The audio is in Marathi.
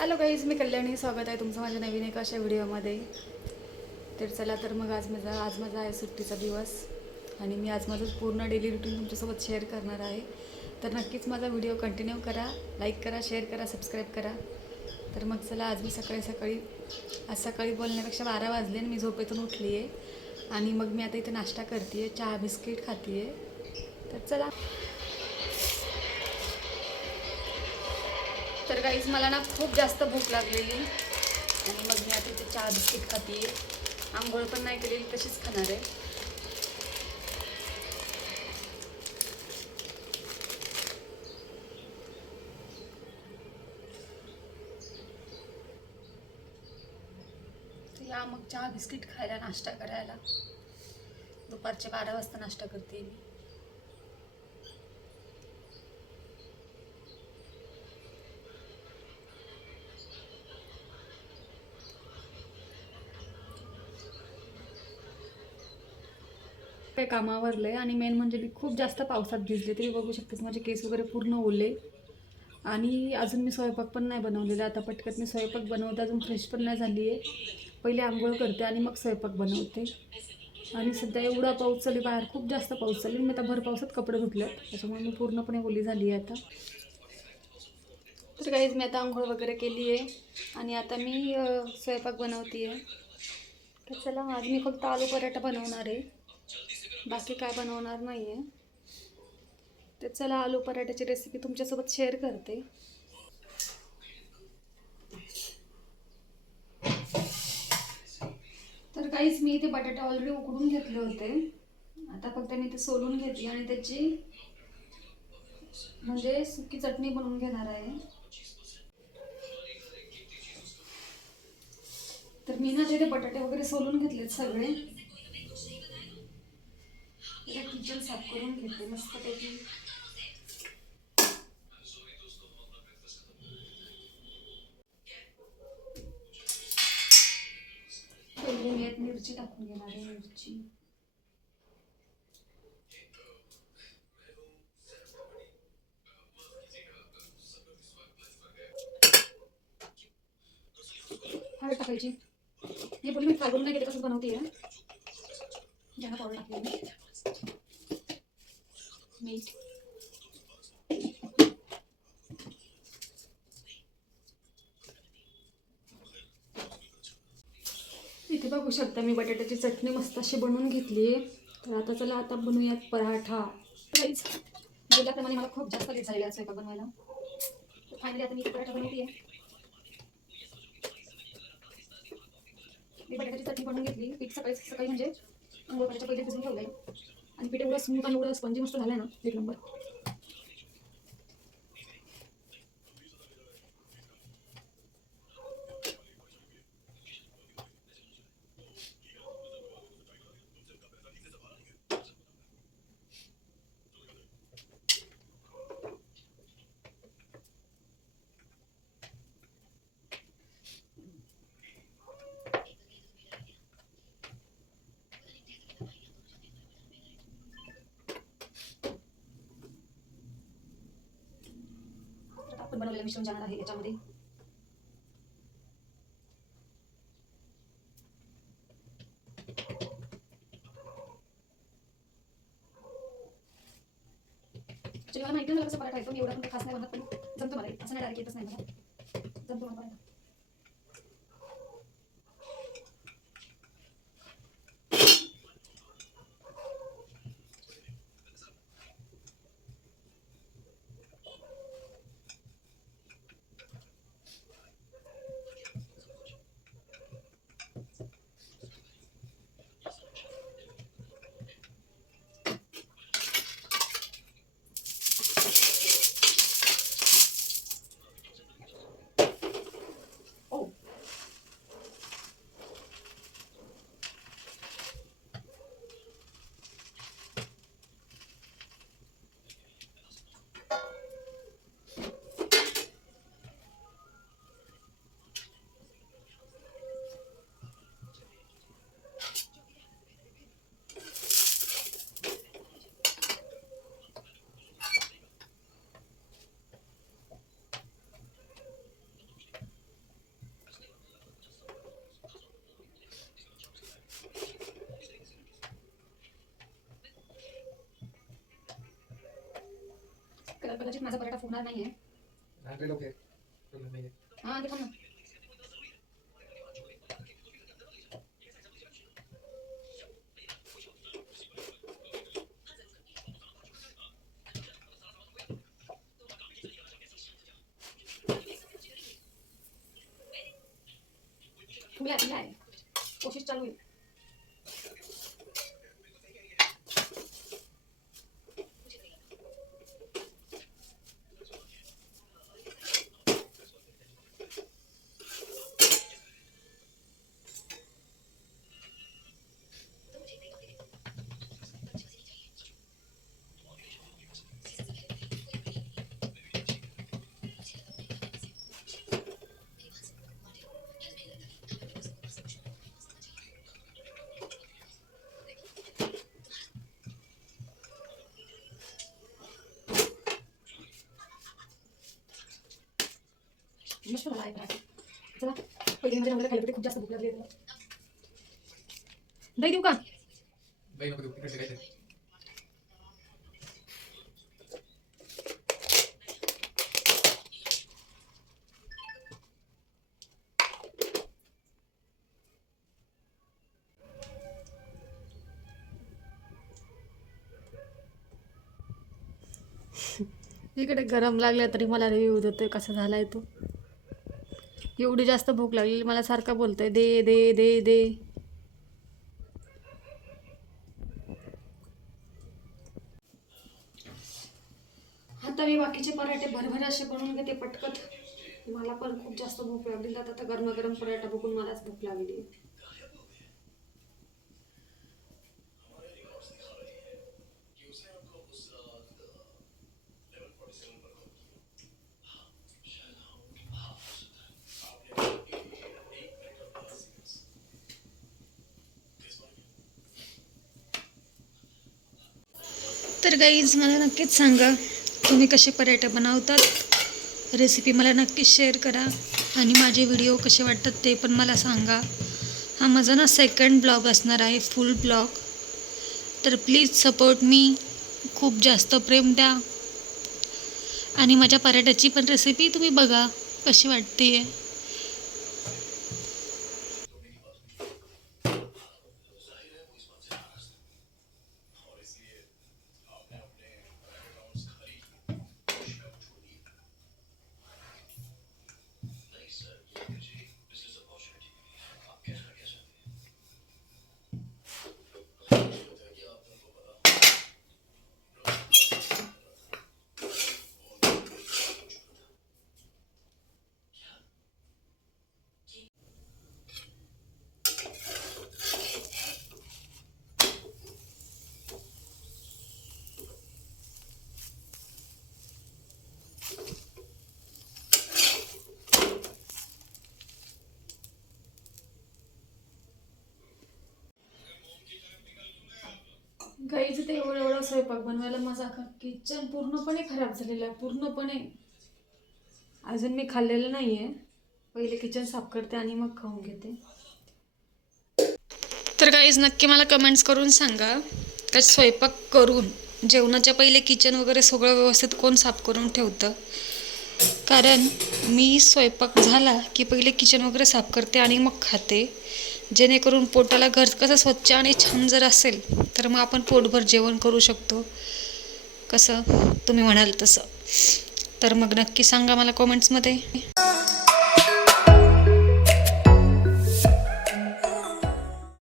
हॅलो गाईज मी कल्याणी. स्वागत आहे तुमचं माझ्या नवीन एका अशा व्हिडिओमध्ये. तर चला तर मग आज माझा आज माझा आहे सुट्टीचा दिवस. आणि मी आज माझं पूर्ण डेली रुटीन तुमच्यासोबत शेअर करणार आहे. तर नक्कीच माझा व्हिडिओ कंटिन्यू करा लाईक करा शेअर करा सबस्क्राईब करा. तर मग चला आज मी सकाळी सकाळी आज सकाळी बोलण्यापेक्षा बारा वाजले आणि मी झोपेतून उठली आहे आणि मग मी आता इथे नाश्ता करते आहे चहा बिस्किट खाते आहे तर चला. तर काहीच मला ना खूप जास्त भूक लागलेली. आणि मग मी आता इथे चहा बिस्किट खाते. आंघोळ पण नाही केलेली तशीच खाणार आहे. या मग चहा बिस्किट खायला नाश्ता करायला. दुपारचे बारा वाजता नाश्ता करते मी. काही आहे आणि मेन म्हणजे मी खूप जास्त पावसात भिजले तरी बघू शकतेस माझे केस वगैरे पूर्ण ओले. आणि अजून मी स्वयंपाक पण नाही बनवलेला. आता पटकन मी स्वयंपाक बनवते अजून फ्रेश पण नाही झाली आहे. पहिले आंघोळ करते आणि मग स्वयंपाक बनवते. आणि सध्या एवढा पाऊस चालू बाहेर खूप जास्त पाऊस चालू मी आता भर पावसात कपडे धुतले त्याच्यामुळे मी पूर्णपणे ओली झाली आहे आता. तर काहीच मी आता आंघोळ वगैरे केली आहे. आणि आता मी स्वयंपाक बनवते आहे तर चला आज मी फक्त आलू पराठा बनवणार आहे. बाकी काय बनवणार नाही आहे तर चला आलू पराठ्याची रेसिपी तुमच्यासोबत शेअर करते. तर काहीच मी इथे बटाटे ऑलरेडी उकडून घेतले होते. आता फक्त मी ते सोलून घेतली आणि त्याची म्हणजे सुकी चटणी बनवून घेणार आहे. तर मी ना ते बटाटे वगैरे सोलून घेतलेत सगळे. किचन साफ करून घेते मस्तपैकी. पहिले मी मिरची टाकून घेणार आहे मिरची. हळद टाकायची. हे पूर्वी मी फागून नाही केलं कसं बनवते ज्यांना पावडर टाकली मीठ इथे बघू शकता. मी बटाट्याची चटणी मस्त अशी बनवून घेतली. आहे तर आता चला आता बनवूयात पराठा. गेल्याप्रमाणे मला खूप जास्त लेट झालेला आहे स्वयंपाक बनवायला. फायनली आता मी पराठा बनवते मी बटाट्याची चटणी बनवून घेतली. पीठ सकाळी सकाळी म्हणजे अंघोळ करायच्या पहिले भिजून ठेवलं आणि पीठ एवढं स्मूथ आणि एवढं स्पंजी मस्त झालं ना एक नंबर तर आपण बनवलेलं मिश्रण जाणार आहे याच्यामध्ये. माहिती नाही कसं पराठा येतो मी एवढा पण खास नाही बनत पण जमतो मला असं नाही डायरेक्ट येतच नाही मला. जमतो मला कदाचित माझा पराठा फुगणार नाहीये. हा ते कोशिश चालू आहे. आहे. चला पहिले खायला खूप जास्त भूक लागली. दही देऊ का नको देऊ इकडे गरम लागल्या तरी मला रिव्ह्यू देतोय कसा झालाय तो एवढी जास्त भूक लागली मला सारखं बोलतंय दे दे दे दे. आता मी बाकीचे पराठे भरभर असे बनवून घेते पटकत मला पण खूप जास्त भूक लागली आता तर गरम पराठा बघून मलाच भूक लागली. तर गाईज मला नक्कीच सांगा तुम्ही कसे पराठे बनवतात? रेसिपी मला नक्कीच शेअर करा. आणि माझे व्हिडिओ कसे वाटतात ते पण मला सांगा. हा माझा ना सेकंड ब्लॉग असणार आहे फुल ब्लॉग तर प्लीज सपोर्ट मी खूप जास्त प्रेम द्या. आणि माझ्या पराठ्याची पण रेसिपी तुम्ही बघा कशी वाटते आहे गाईचं ते एवढं एवढा स्वयंपाक बनवायला माझा अख्खा किचन पूर्णपणे खराब झालेलं आहे पूर्णपणे. अजून मी खाल्लेलं नाही आहे पहिले किचन साफ करते आणि मग खाऊन घेते. तर गाईज नक्की मला कमेंट्स करून सांगा का स्वयंपाक करून? जेवणाच्या पहिले किचन वगैरे सगळं व्यवस्थित कोण साफ करून ठेवतं? कारण मी स्वयंपाक झाला की पहिले किचन वगैरे साफ करते आणि मग खाते. जेणेकरून पोटाला घर कसं स्वच्छ आणि छान जर असेल तर मग आपण पोटभर जेवण करू शकतो. कसं? तुम्ही म्हणाल तसं. तर मग नक्की सांगा मला कॉमेंट्समध्ये